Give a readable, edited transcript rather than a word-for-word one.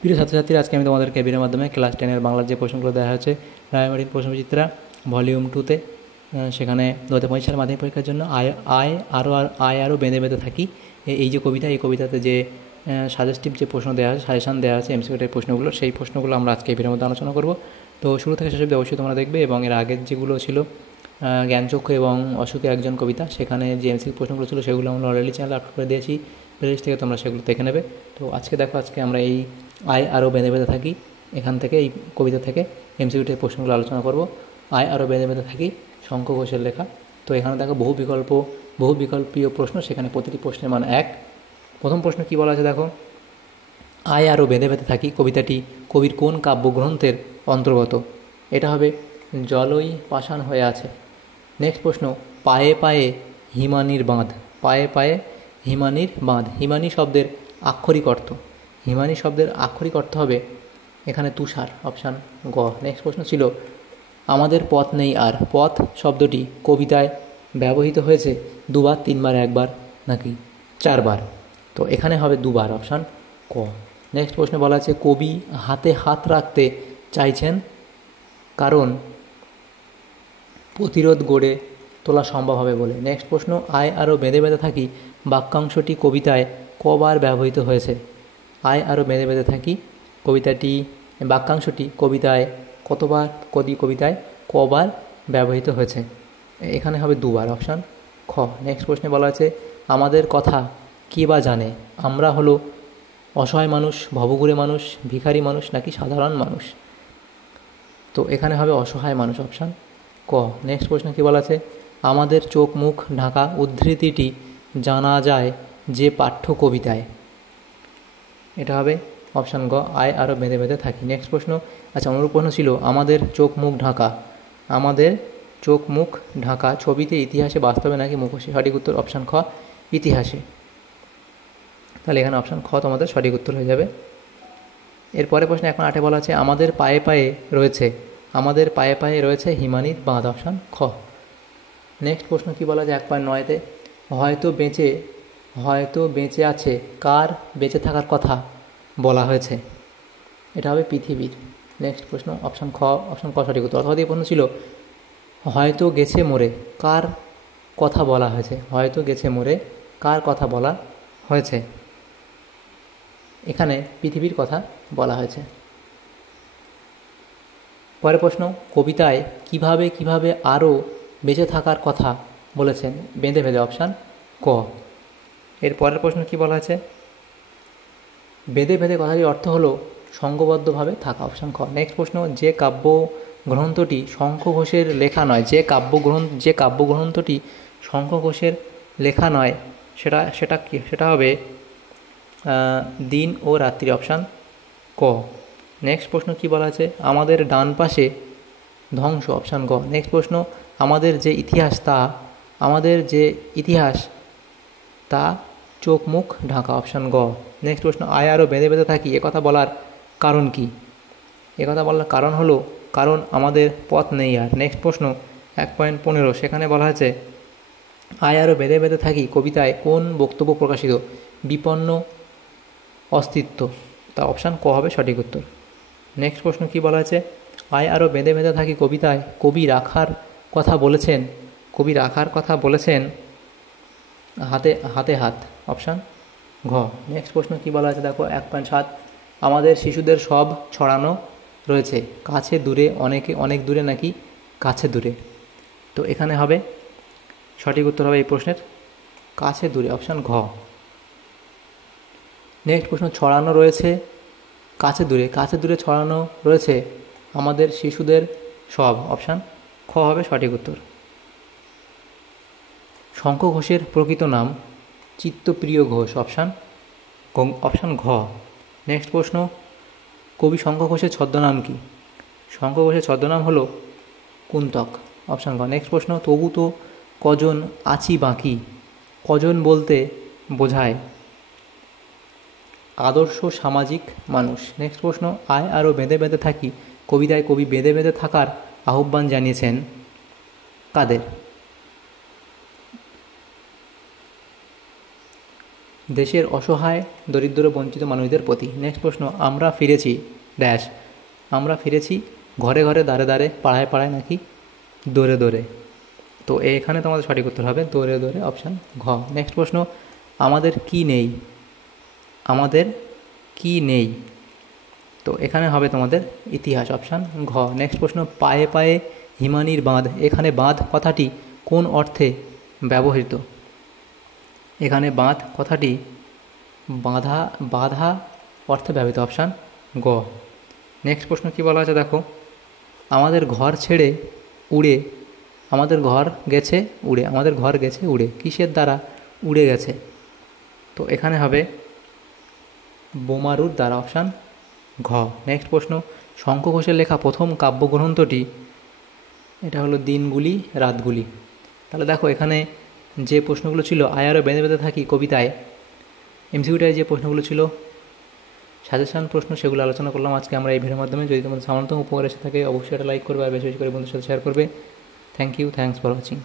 প্রিয় ছাত্রছাত্রীরা, আজকে আমি তোমাদেরকে ভিডিওর মাধ্যমে ক্লাস 10-এর বাংলার যে প্রশ্নগুলো দেওয়া হয়েছে রায়মার্টিন প্রশ্নবিচিত্রা ভলিউম 2-তে, সেখানে 2025 সালের মাধ্যমিক পরীক্ষার জন্য আয় আরও বেঁধে বেঁধে থাকি, এই যে কবিতা, এই কবিতাতে যে সাজেস্টিভ যে প্রশ্ন দেওয়া আছে, সাজেশান দেওয়া আছে এমসিকিউ টাইপ প্রশ্নগুলো, সেই প্রশ্নগুলো আমরা আজকে এই ভিডিওর মধ্যে আলোচনা করব। তো শুরু থেকে শেষ অবধি অবশ্যই তোমরা দেখবে, এবং এর আগের যেগুলো ছিল জ্ঞানচক্ষু এবং অসুখে একজন কবিতা, সেখানে যে এমসিকিউ প্রশ্নগুলো ছিল সেগুলো আমরা অলরেডি চ্যানেলে আপলোড করে দিয়েছি, প্লেলিস্ট থেকে তোমরা সেগুলো দেখে নেবে। তো আজকে দেখো, আজকে আমরা এই আয় আরও বেঁধে বেঁধে থাকি এখান থেকে, এই কবিতা থেকে এমসিকিউ টাইপ প্রশ্নগুলো আলোচনা করব। আয় আরও বেঁধে বেঁধে থাকি, শঙ্খ ঘোষের লেখা। তো এখানে দেখো বহু বিকল্পীয় প্রশ্ন, সেখানে প্রতিটি প্রশ্নের মান 1। প্রথম প্রশ্ন কী বলা আছে দেখো, আয় আরও বেঁধে বেঁধে থাকি কবিতাটি কবির কোন কাব্যগ্রন্থের অন্তর্গত? এটা হবে জলই পাষাণ হয়ে আছে। নেক্সট প্রশ্ন, পায়ে পায়ে হিমানির বাঁধ। পায়ে পায়ে হিমানির বাঁধ, হিমানি শব্দের আক্ষরিক অর্থ, হিমানি শব্দের আক্ষরিক অর্থ হবে এখানে তুষার, অপশান গ। নেক্সট প্রশ্ন ছিল, আমাদের পথ নেই আর। পথ শব্দটি কবিতায় ব্যবহৃত হয়েছে দুবার, তিনবার, একবার নাকি 4 বার? তো এখানে হবে 2 বার, অপশান ক। নেক্সট প্রশ্নে বলা আছে, কবি হাতে হাত রাখতে চাইছেন কারণ প্রতিরোধ গড়ে তোলা সম্ভব হবে বলে। নেক্সট প্রশ্ন, আয় আরও বেঁধে বেঁধে থাকি বাক্যাংশটি কবিতায় কবার ব্যবহৃত হয়েছে? আয় আরও বেঁধে বেঁধে থাকি বাক্যাংশটি কবিতায় কবিতায় কবার ব্যবহৃত হয়েছে? এখানে হবে 2 বার, অপশান খ। নেক্সট প্রশ্নে বলা আছে, আমাদের কথা কে বা জানে? আমরা হলো অসহায় মানুষ, ভবঘুরে মানুষ, ভিখারি মানুষ নাকি সাধারণ মানুষ? তো এখানে হবে অসহায় মানুষ, অপশান ক। নেক্সট প্রশ্ন কী বলা আছে, আমাদের চোখ মুখ ঢাকা উদ্ধৃতিটি জানা যায় যে পাঠ্য কবিতায়? এটা হবে অপশান গ, আয় আরও বেঁধে বেঁধে থাকি। নেক্সট প্রশ্ন, আচ্ছা, অনুরূপ প্রশ্ন ছিল, আমাদের চোখ মুখ ঢাকা, আমাদের চোখ মুখ ঢাকা ছবিতে ইতিহাসে, বাস্তবে নাকি মুখোশে? সঠিক উত্তর অপশান খ, ইতিহাসে। তাহলে এখানে অপশান খ তোমাদের সঠিক উত্তর হয়ে যাবে। এরপরে প্রশ্ন এখন 8-এ বলা আছে, আমাদের পায়ে পায়ে রয়েছে, আমাদের পায়ে পায়ে রয়েছে হিমানির বাঁধ, অপশান খ। নেক্সট প্রশ্ন কী বলা আছে 1.9-তে, হয়তো বেঁচে আছে কার বেঁচে থাকার কথা বলা হয়েছে? এটা হবে পৃথিবীর। নেক্সট প্রশ্ন অপশান ক সঠিক উত্তর। অথবা এই প্রশ্ন ছিল, হয়তো গেছে মরে কার কথা বলা হয়েছে? হয়তো গেছে মরে কার কথা বলা হয়েছে? এখানে পৃথিবীর কথা বলা হয়েছে। পরের প্রশ্ন, কবিতায় কিভাবে আরও বেঁচে থাকার কথা বলেছেন বেঁধে বেঁধে? অপশান ক। এর পরের প্রশ্ন কি বলা আছে, বেঁধে বেঁধে কথাটির অর্থ হলো সংঘবদ্ধভাবে থাকা, অপশান খ। নেক্সট প্রশ্ন, যে কাব্যগ্রন্থটি শঙ্খ ঘোষের লেখা নয়, যে কাব্যগ্রন্থটি শঙ্খ ঘোষের লেখা নয়, সেটা হবে দিন ও রাত্রি, অপশান ক। নেক্সট প্রশ্ন কি বলা আছে, আমাদের ডান পাশে ধ্বংস, অপশান গ। নেক্সট প্রশ্ন, আমাদের যে ইতিহাস তা চোখ মুখ ঢাকা, অপশান গ। নেক্সট প্রশ্ন, আয় আরও বেঁধে বেঁধে থাকি একথা বলার কারণ কি? একথা বলার কারণ হলো কারণ আমাদের পথ নেই আর। নেক্সট প্রশ্ন 1.15, সেখানে বলা হয়েছে, আয় আরও বেঁধে বেঁধে থাকি কবিতায় কোন বক্তব্য প্রকাশিত? বিপন্ন অস্তিত্ব। তা অপশান ক হবে সঠিক উত্তর। নেক্সট প্রশ্ন কি বলা আছে, আয় আরও বেঁধে বেঁধে থাকি কবিতায় কবি রাখার কথা বলেছেন হাতে হাত, অপশান ঘ। নেক্সট প্রশ্ন কি বলা আছে দেখো 1.7, আমাদের শিশুদের সব ছড়ানো রয়েছে কাছে দূরে, অনেক দূরে নাকি কাছে দূরে? তো এখানে হবে সঠিক উত্তর হবে এই প্রশ্নের কাছে দূরে, অপশান ঘ। নেক্সট প্রশ্ন, ছড়ানো রয়েছে কাছে দূরে ছড়ানো রয়েছে আমাদের শিশুদের সব, অপশান খ হবে সঠিক উত্তর। শঙ্খ ঘোষের প্রকৃত নাম চিত্তপ্রিয় ঘোষ, অপশান ঘ। নেক্সট প্রশ্ন, কবি শঙ্খ ঘোষের ছদ্মনাম কি? শঙ্খ ঘোষের ছদ্মনাম হলো কুন্তক, অপশান ঘ। নেক্সট প্রশ্ন, তবু তো কজন আছি বাকি, কজন বলতে বোঝায় আদর্শ সামাজিক মানুষ? নেক্সট প্রশ্ন, আয় আরও বেঁধে বেঁধে থাকি কবিতায় কবি বেঁধে বেঁধে থাকার আহ্বান জানিয়েছেন কাদের? দেশের অসহায় দরিদ্র বঞ্চিত মানুষদের প্রতি। নেক্সট প্রশ্ন, আমরা ফিরেছি ড্যাশ। আমরা ফিরেছি ঘরে ঘরে, দাঁড়ে দাঁড়ে, পাড়ায় পাড়ায়, নাকি দৌড়ে দৌড়ে? তো এখানে তোমাদের সঠিক উত্তর হবে দৌড়ে দৌড়ে, অপশান ঘ। নেক্সট প্রশ্ন, আমাদের কি নেই? আমাদের কি নেই? তো এখানে হবে তোমাদের ইতিহাস, অপশান ঘ। নেক্সট প্রশ্ন, পায়ে পায়ে হিমানির বাঁধ। এখানে বাঁধ কথাটি কোন অর্থে ব্যবহৃত? এখানে বাঁধ কথাটি বাঁধা বাধা অর্থে ব্যবহৃত, অপশান গ। নেক্সট প্রশ্ন কী বলা আছে দেখো, আমাদের ঘর ছেড়ে উড়ে, আমাদের ঘর গেছে উড়ে, আমাদের ঘর গেছে উড়ে, কিসের দ্বারা উড়ে গেছে? তো এখানে হবে বোমারুর দ্বারা, অপশান ঘ। নেক্সট প্রশ্ন, শঙ্খ ঘোষের লেখা প্রথম কাব্যগ্রন্থটি, এটা হলো দিনগুলি রাতগুলি। তাহলে দেখো এখানে যে প্রশ্নগুলো ছিল আয়ারও বেঁধে বেঁধে থাকি কবিতায়, এমসিকিউটায় যে প্রশ্নগুলো ছিল সাজেশন প্রশ্ন, সেগুলো আলোচনা করলাম আজকে আমরা এই ভিডিওর মাধ্যমে। যদি তোমাদের সামান্যতম উপকার এসে থাকে অবশ্যই এটা লাইক করবে আর বেশি বেশি করে বন্ধুদের সাথে শেয়ার করবে। Thank you, thanks for watching.